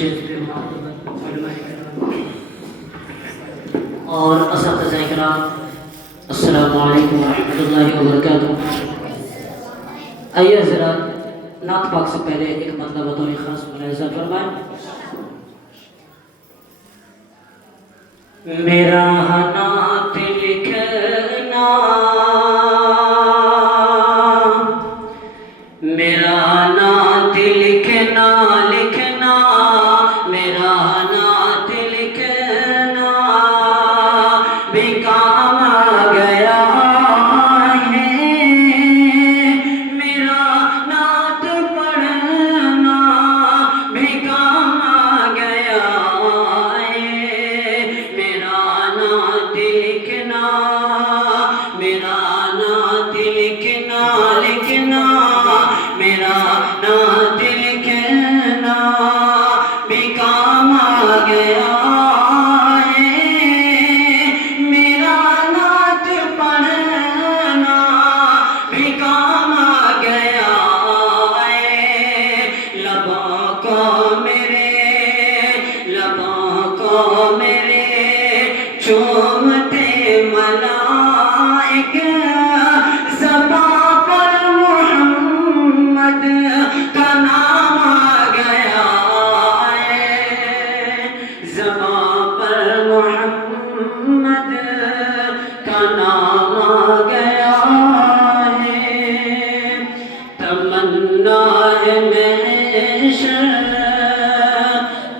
Stage پہ علماء کرام اور اساتذہ کرام، السلام علیکم ورحمۃ اللہ وبرکاتہ۔ آئیے حضرات، نعت پاک سے پہلے ایک مطلب بطور خاص ملاحظہ فرمائیں۔ میرا نعت لکھنا، میرا نعت لکھنا لکھنا، میرا نعت لکھنا بھی کام آ گیا ہے، میرا نعت پڑھنا بھی کام آ گیا ہے، میرا نعت لکھنا، میرا نعت لکھنا لکھنا، میرا نعت لکھنا بھی کام آ گیا ہے، میرا نعت پڑھنا بھی کام آ گیا ہے، لبوں کو میرے چومتے ملائک، زباں پر محمد کا نام آ گیا ہے، زباں پر محمد کا نام آ گیا ہے، تمنا ہے محشر،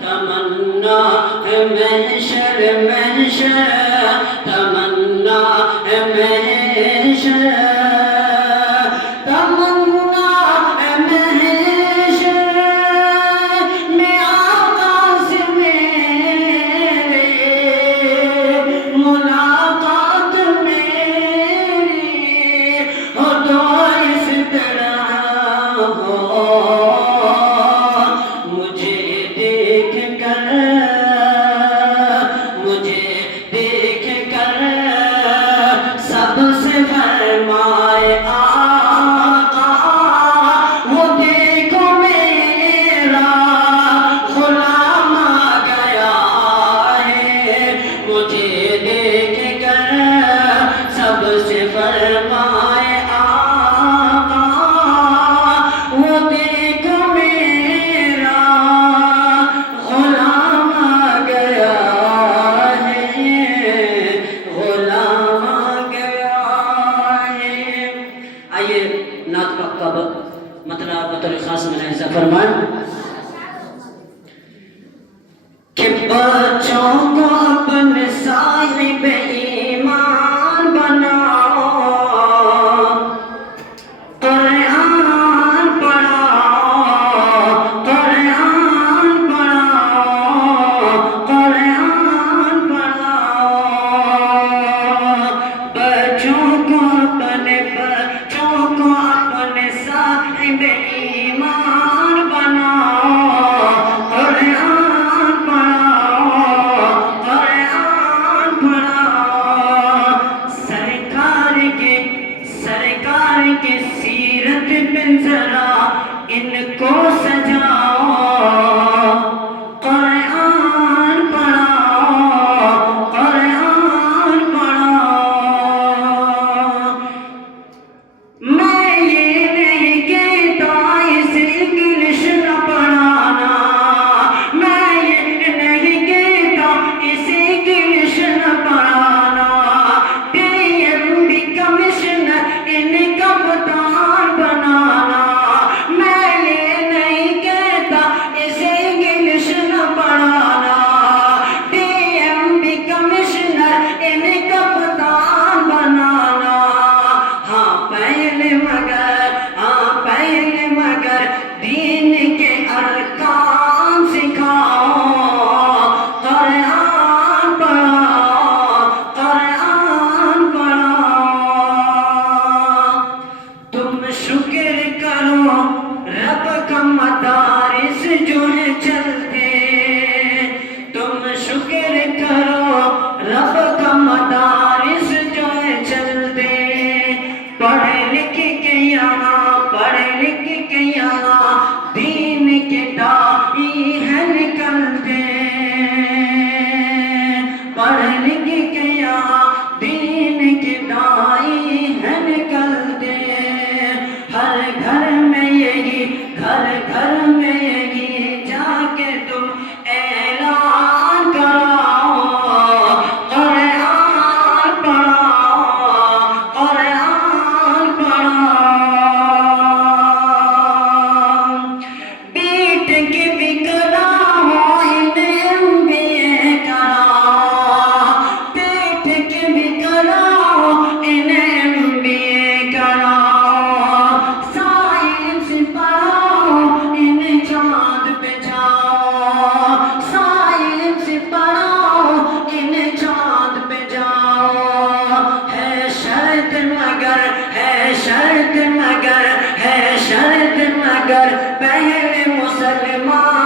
تمنا ہے محشر محشر، تمنا ہے محشر، تمنا ہے محشر میں آقا سے میرے، ملاقات میری ہو تو اس طرح ہو، مجھے دیکھ کر سب سے فرمائے آقا، وہ دیکھو میرا غلام آ گیا ہے، مجھے دیکھ کر سب سے فرمائے آقا، وہ دیکھو میرا غلام مسلمان